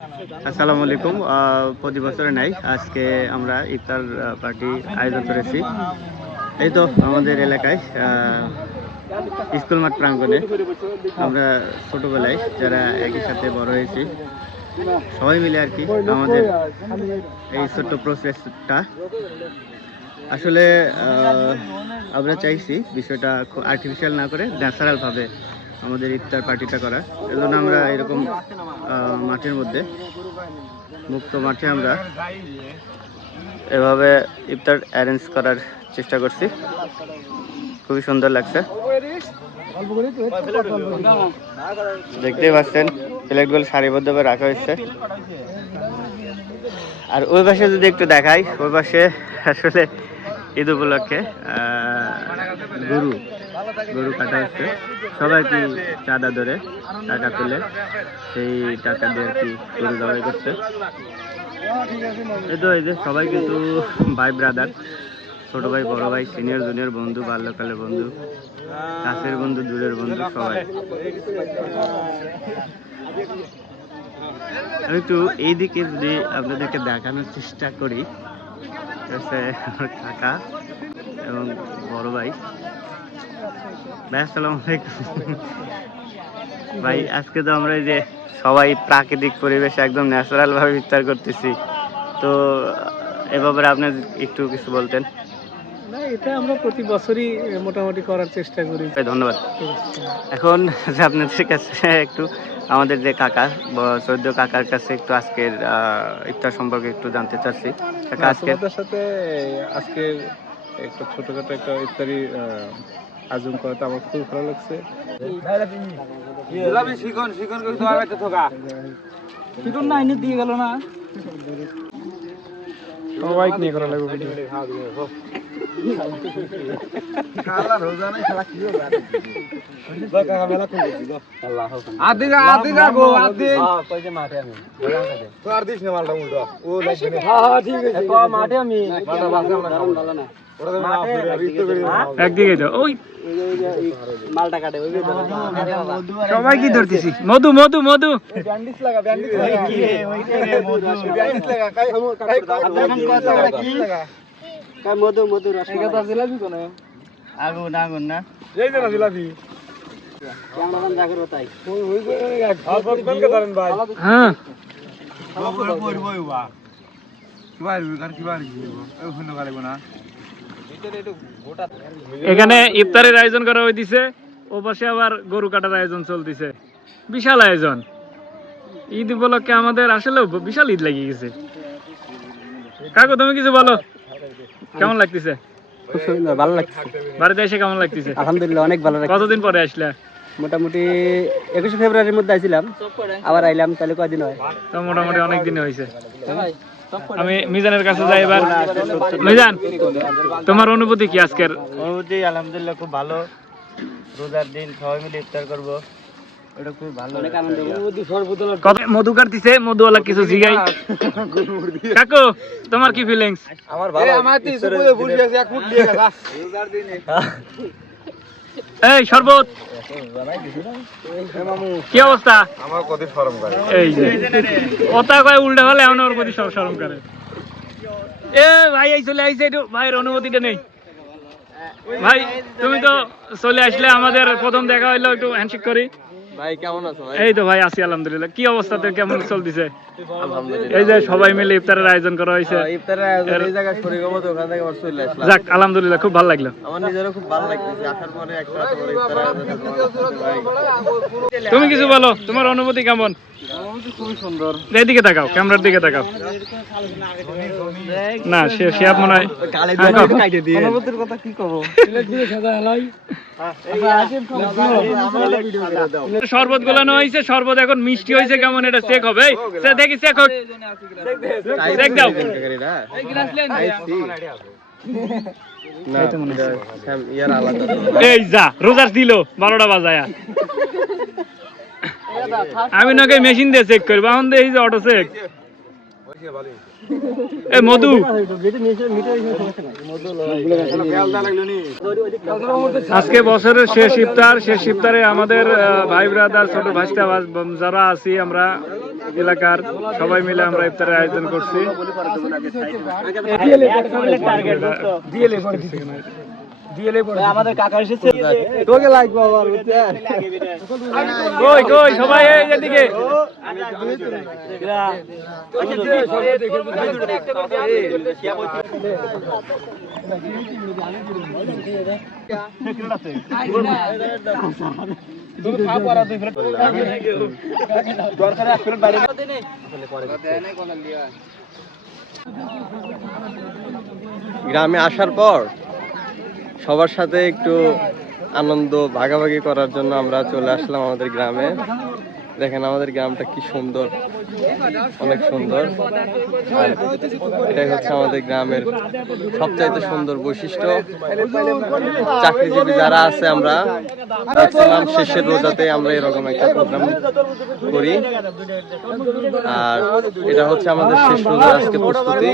আসসালামু আলাইকুম। প্রতি বছরে নাই, আজকে আমরা ইফতার পার্টি আয়োজন করেছি। এই তো আমাদের এলাকায় স্কুল মাঠ প্রাঙ্গণে আমরা ছোটবেলায় যারা একই সাথে বড় হয়েছি সবাই মিলে আর কি আমাদের এই ছোট্ট প্রসেসটা আসলে আমরা চাইছি বিষয়টা খুব আর্টিফিশিয়াল না করে ন্যাচারালভাবে আমাদের ইফতার পার্টিটা করা। এর জন্য আমরা এরকম মাঠের মধ্যে মুক্ত মাঠে আমরা এভাবে ইফতার অ্যারেঞ্জ করার চেষ্টা করছি। খুবই সুন্দর লাগছে, দেখতেই পাচ্ছেন প্লেটগুলো সারিবদ্ধভাবে রাখা হয়েছে। আর ওই পাশে যদি একটু দেখাই, ওই পাশে আসলে ঈদ উপলক্ষে গরু কাটা হচ্ছে। সবাই কি চাঁদা ধরে টাকা তুলে সেই টাকা দিয়ে আর কি গরু জবাই করছে। এই যে সবাই কিন্তু ভাই ব্রাদার, ছোট ভাই বড় ভাই, সিনিয়র জুনিয়র বন্ধু, বাল্যকালের বন্ধু, কাছের বন্ধু, দূরের বন্ধু, সবাই। আমি একটু এইদিকে যদি আপনাদেরকে দেখানোর চেষ্টা করি, আমার কাকা এবং বড় ভাই। ভাই আসসালামু আলাইকুম। ভাই আজকে তো আমরা এই যে সবাই প্রাকৃতিক পরিবেশে একদম ন্যাচারাল ভাবে ইফতার করতেছি, তো এ ব্যাপারে আপনি একটু কিছু বলতেন। না, এটা আমরা প্রতি বছরই মোটামুটি করার চেষ্টা করি। ধন্যবাদ। এখন আপনাদের কাছে একটু আমাদের যে কাকা সৈয়দ কাকার কাছে একটু আজকের ইফতার সম্পর্কে একটু জানতে চাচ্ছি। কাকা আপনাদের সাথে আজকে একটা ছোটখাটো একটা ইফতারি আয়োজন করাতে আমার খুব ভালো লাগছে। দিয়ে গেল না, সবাই নিয়ে করা লাগবে। একদিকে ওই মালটা কাটে, সবাই কি ধরতেছি। মধু মধু মধু মধু মধু জিলাপি কোন আগুন আগুন না জিলাপি। এখানে ইফতারের আয়োজন করা হইতেছে, ও পাশে আবার গরু কাটার আয়োজন চলতেছে। বিশাল আয়োজন। ঈদ উপলক্ষে আমাদের আসলে বিশাল ঈদ লেগে গেছে। কাকু তুমি কিছু বলো, কেমন লাগতেছে? খুব সুন্দর, ভালো লাগছে। বাড়িতে এসে কেমন লাগতেছে? আলহামদুলিল্লাহ অনেক ভালো লাগছে। কতদিন পরে আসলে? মোটামুটি 21 ফেব্রুয়ারির মধ্যে আইছিলাম, আবার আইলাম। তাহলে কয়দিন হয়? তো মোটামুটি অনেক দিন হয়েছে। আমি মিজানের কাছে যাই এবার। মিজান, তোমার অনুভূতি কি আজকের? অনুভূতি আলহামদুলিল্লাহ খুব ভালো। রোজার দিন সবাই মিলে ইফতার করব, এটা খুব ভালো, অনেক আনন্দ। মধু কাটতিছে, মধুওয়ালা কিছু জিগাই। কাকু তোমার কি ফিলিংস? আমার ভালো। আমার তো ইসুপুরে বসে আছে, এক ফুট দিয়ে গেছে রোজার দিনে। এই শরবত কি অবস্থা? আমার কত শরম করে। এই যে কথা কয় উল্টা হলে এমন ওর প্রতি সব শরম করে। এ ভাই এই চলে আইছে, একটু ভাইয়ের অনুভূতিটা নেই। ভাই তুমি তো চলে আসলে, আমাদের প্রথম দেখা হইলো, একটু হ্যান্ডশেক করি। ভাই কেমন আছো? এই তো ভাই আছি আলহামদুলিল্লাহ। কি অবস্থাতে কেমন চলতেছে? এই যে সবাই মিলে ইফতারের আয়োজন করা হয়েছে, ইফতারের আয়োজন এই জায়গায় শরীরের মতো ওখান থেকে আবার চলে আসলাম। যাক আলহামদুলিল্লাহ, খুব ভালো লাগলো। আমার নিজেরও খুব ভালো লাগতেছে আসার পরে একটা ইফতার আয়োজন। তুমি কিছু বলো, তোমার অনুভূতি কেমন? অনুভূতি খুবই সুন্দর। এইদিকে তাকাও, ক্যামেরার দিকে তাকাও। না সে মনে হয় অনুভূতির কথা কি করবো। শরবত গোলানো হয়েছে, শরবত এখন মিষ্টি হয়েছে কেমন এটা চেক হবে। দেখি চেক হোক, চেক দাও। এই যা রোজার দিল 12টা বাজায়া। আমি নাকি মেশিন দিয়ে চেক করবো, এখন এই যে অটো চেক। এ মধু আজকে বছরের শেষ ইফতারে আমাদের ভাই ব্রাদার, ছোট ভাইস্তা যারা আছি আমরা এলাকার সবাই মিলে আমরা ইফতারের আয়োজন করছি। আমাদের কাকা এসেছে তোকে লাগবে আবার কই কই সবাই এদিকে গ্রামে আসার পর সবার সাথে একটু আনন্দ ভাগাভাগি করার জন্য আমরা চলে আসলাম আমাদের গ্রামে। দেখেন আমাদের গ্রামটা কি সুন্দর, অনেক সুন্দর। আর এটাই হচ্ছে আমাদের গ্রামের সবচাইতে সুন্দর বৈশিষ্ট্য। চাকরিজীবী যারা আছে আমরা ম্যাক্সিমাম শেষের রোজাতে আমরা এরকম একটা প্রোগ্রাম করি। আর এটা হচ্ছে আমাদের শেষ রোজার আজকে প্রস্তুতি।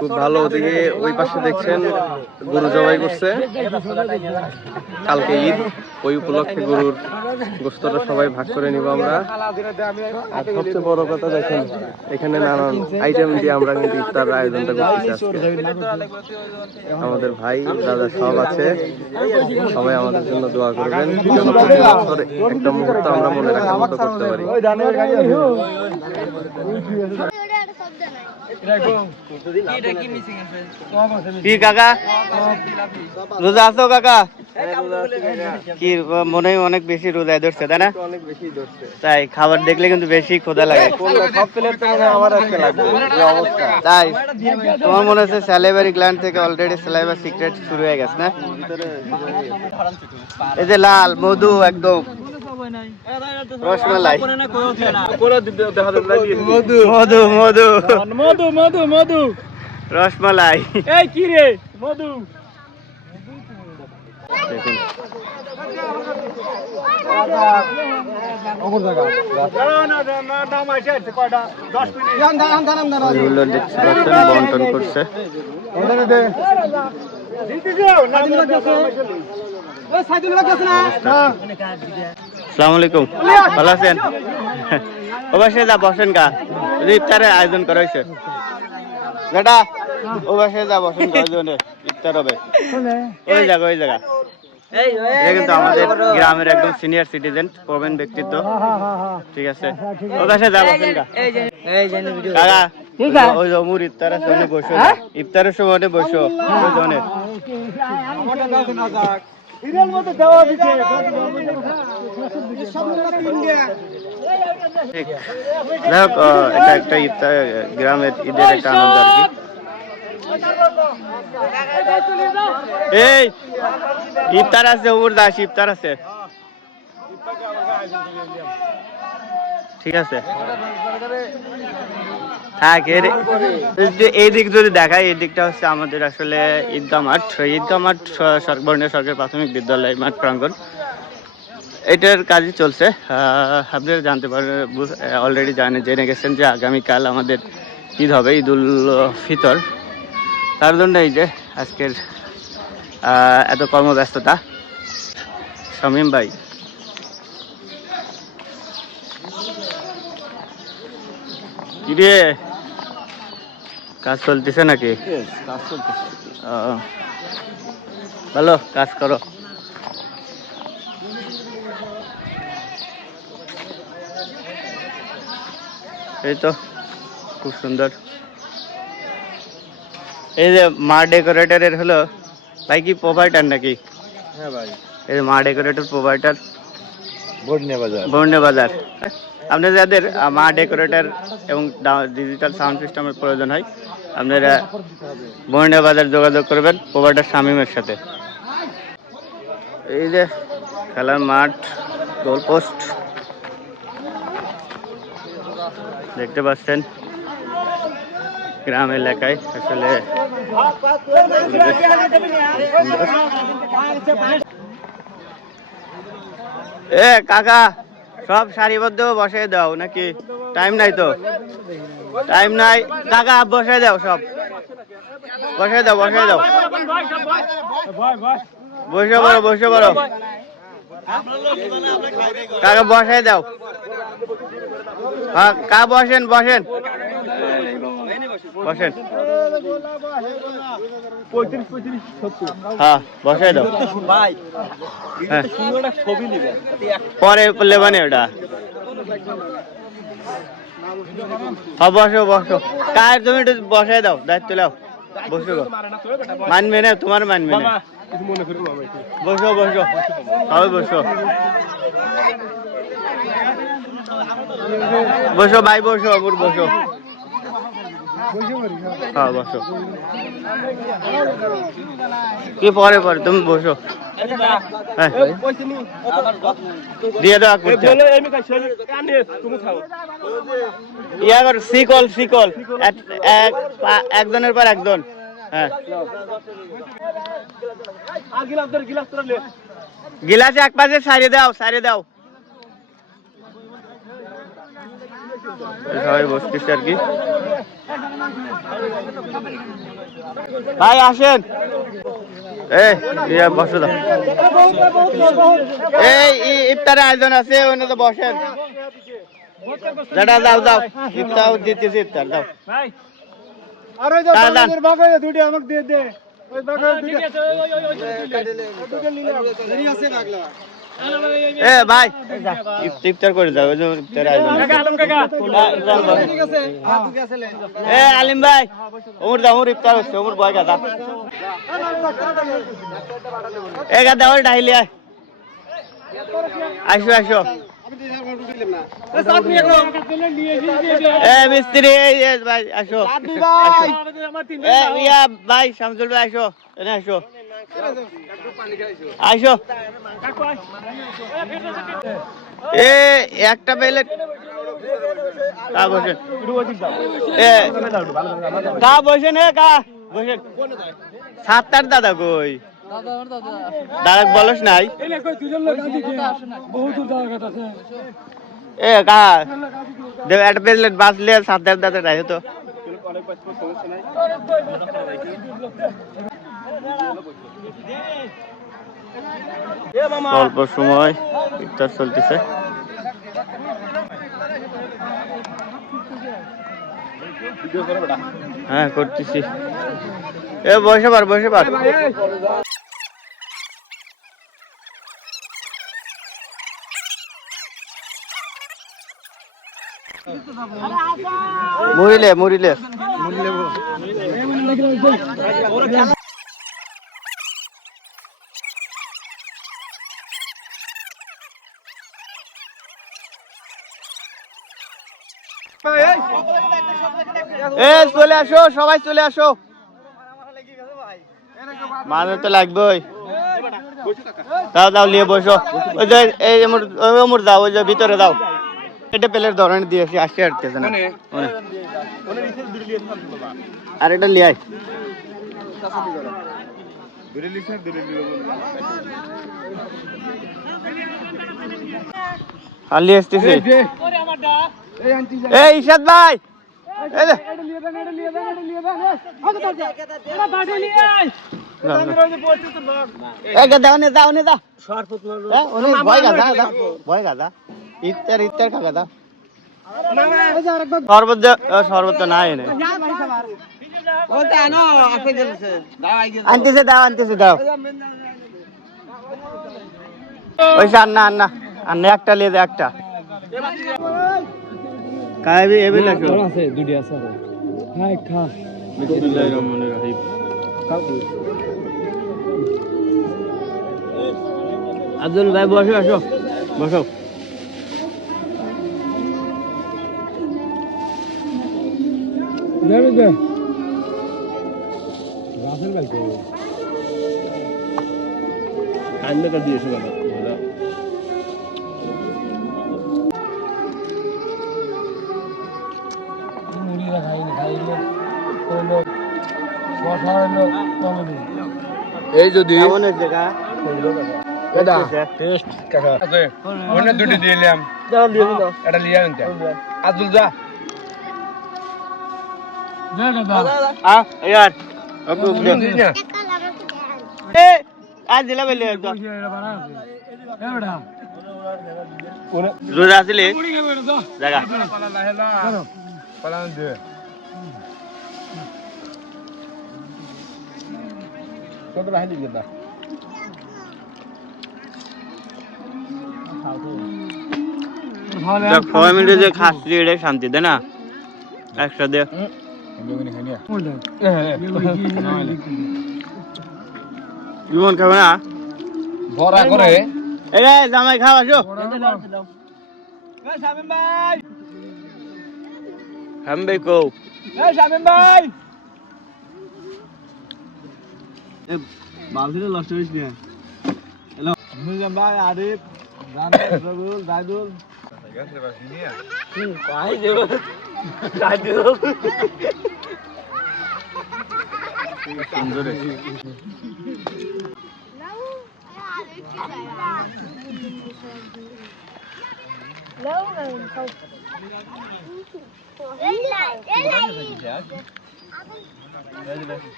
খুব ভালো। ওদিকে ওই পাশে দেখছেন গরু জবাই করছে, কালকে ঈদ, ওই উপলক্ষে গরুর গোশতটা সবাই ভাগ করে নিব আমরা। আর সবচেয়ে বড় কথা দেখেন এখানে নানান আইটেম দিয়ে আমরা কিন্তু ইফতার আয়োজনটা করতেছি আজকে। আমাদের ভাই দাদা সব আছে, সবাই আমাদের জন্য দোয়া করবেন যেন প্রতি বছর একটা মুহূর্ত আমরা মনে রাখার মতো করতে পারি। কি কাকা রোজা আছো কাকা? কি মনে হয় অনেক বেশি রোজায় ধরছে তাই না? তাই খাবার দেখলে কিন্তু বেশি ক্ষুধা লাগে। তাই তোমার মনে হচ্ছে স্যালাইভারি গ্ল্যান্ড থেকে অলরেডি স্যালাইভার সিক্রেট শুরু হয়ে গেছে না? এই যে লাল মধু, একদম রসমালাই, মধু মধু মধু মধু মধু মধু রসমালাই। এই কি রে মধু দেখুন ওইগুলো দেখতে পাচ্ছেন বন্টন করছে। আসসালামু আলাইকুম, ভালো আছেন? অবশ্যই যা বসেন কা, ইফতারের আয়োজন করা হয়েছে বেটা, অবশ্যই যা বসেন কয়জনে ইফতার হবে ওই জায়গা ওই জায়গা। এটা কিন্তু আমাদের গ্রামের একদম সিনিয়র সিটিজেন, প্রবীণ ব্যক্তিত্ব। ঠিক আছে, অবশ্যই যা বসেন কা কাকা, ওই জমুর ইফতার আছে ওখানে বসো, ইফতারের সময় ওখানে বসো ওই জনে। ঠিক, যাই হোক এটা একটা ইফতার, গ্রামের ঈদের একটা আনন্দ আর কি। এই ইফতার আছে, ওমর দাস ইফতার আছে, ঠিক আছে থাক। এই দিক যদি দেখায়, এই দিকটা হচ্ছে আমাদের আসলে ঈদগাহ মাঠ। ঈদগাহ মাঠ বর্ণীয় সরকারি প্রাথমিক বিদ্যালয় মাঠ প্রাঙ্গণ, এটার কাজই চলছে। আপনারা জানতে পারেন, অলরেডি জেনে গেছেন যে আগামীকাল আমাদের ঈদ হবে, ঈদ উল ফিতর। তার জন্য এই যে আজকের এত কর্মব্যস্ততা। শামীম ভাই, কি রে কাজ চলতেছে নাকি? ভালো কাজ করো। এই তো খুব সুন্দর। এই যে মা ডেকোরেটরের হলো ভাই, কি প্রোভাইডার নাকি? হ্যাঁ ভাই, এই যে মা ডেকোরেটর প্রোভাইডার বর্ণে বাজার। আপনাদের যাদের মা ডেকোরেটর এবং ডিজিটাল সাউন্ড সিস্টেমের প্রয়োজন হয়, আপনারা বর্ণে বাজার যোগাযোগ করবেন প্রোভাইডার শামীমের সাথে। এই যে খেলার মাঠ, গোলপোস্ট দেখতে পাচ্ছেন। গ্রাম এলাকায় আসলে এ কাকা সব সারিবদ্ধ বসে দাও নাকি? টাইম নাই তো, টাইম নাই কাকা, বসে দাও, সব বসে দাও, বসে দাও, বসে পড়ো, বসে পড়ো কাকা, বসে দাও। হ্যাঁ কা বসেন বসেন বসেন হ্যাঁ বসাই দাও হ্যাঁ পরে লেবানে ওটা হ্যাঁ বসো বসো কার তুমি একটু বসাই দাও দায়িত্ব নাও বসো গো। মানবে না তোমার মানবে না বসো বসো হবে বসো বসো ভাই বসো অমর বসো হ্যাঁ বসো কি পরে পরে তুমি বসো হ্যাঁ দিয়ে দাও ইয়া কর সিকল সিকল একজনের পর একজন হ্যাঁ গিলাস এক পাশে সারিয়ে দাও সারিয়ে দাও সবাই বসতেছে আর কি ভাই আসেন বসো দাও এই ইফতারের আয়োজন আছে ওখানে তো বসেন দাদা যাও যাও ইফতার দিতেছি ইফতার দাও এ ভাই ইফতার করে যাও ইফতার আয়োজন এ আলিম ভাই ওমর দাও ওমর ইফতার হচ্ছে ওমর ভয় গাদা এ গাদা ওর ডাইলে আসো আসো এ মিস্ত্রি ভাই আসো এ ইয়া ভাই শামসুল ভাই আসো এনে আসো আসো এ একটা প্লেট কা বসেন এ কা বসেন এ কা বসেন সাতটার দাদা কই দাদা বলস নাই এ কা দেব একটা প্লেট বাঁচলে সাতটার দাদা রাই তো অল্প সময় ইফতার চলতেছে হ্যাঁ করতেছি এ বসে পার বসে পার মুড়িলে মুড়িলে চলে আসো সবাই চলে আসো মানে তো লাগবেই দাও দাও নিয়ে বসো ওই যে এই অমর দাও ওই যে ভিতরে দাও এটা পেলের ধরনের দিয়েছি আসতে আসতেছে না আর এটা লিয়াই খালি আসতেছি এই ইশাদ ভাই শরবত তো নাই আনতেছে দাও আনতেছে দাও ওইসা আন্না আন্না আন্না একটা লিয়ে দাও একটা কাইবি এবিল আছে দুটি আছে হাই খা বিসমিল্লাহির রহমানির রহিম আব্দুল ভাই বসো আসো বসো যাবে যা রাসেল ভাই তো আনলে কা দিয়েছো বাবা ভালো এই যদি কেমন হয়েছে কা এটা টেস্ট কাকা আছে অন্য দুটি দিলাম দাও দিয়ে দাও এটা লিয়া আনতে আজুল যা যা দাদা আ यार अब दे ए आज दिला बेले ए बेटा রোজা আসলে জায়গা সবাই মিলে যে খাচ্ছি এটা শান্তি তাই না একসাথে জীবন খাবে না ভরা করে এই জামাই খাওয়া আসো খামবে কো বালতিটা নষ্ট হইস না হ্যালো মুজাম ভাই আরিফ রাবুল দাদুল পাই দেব দাদু সুন্দর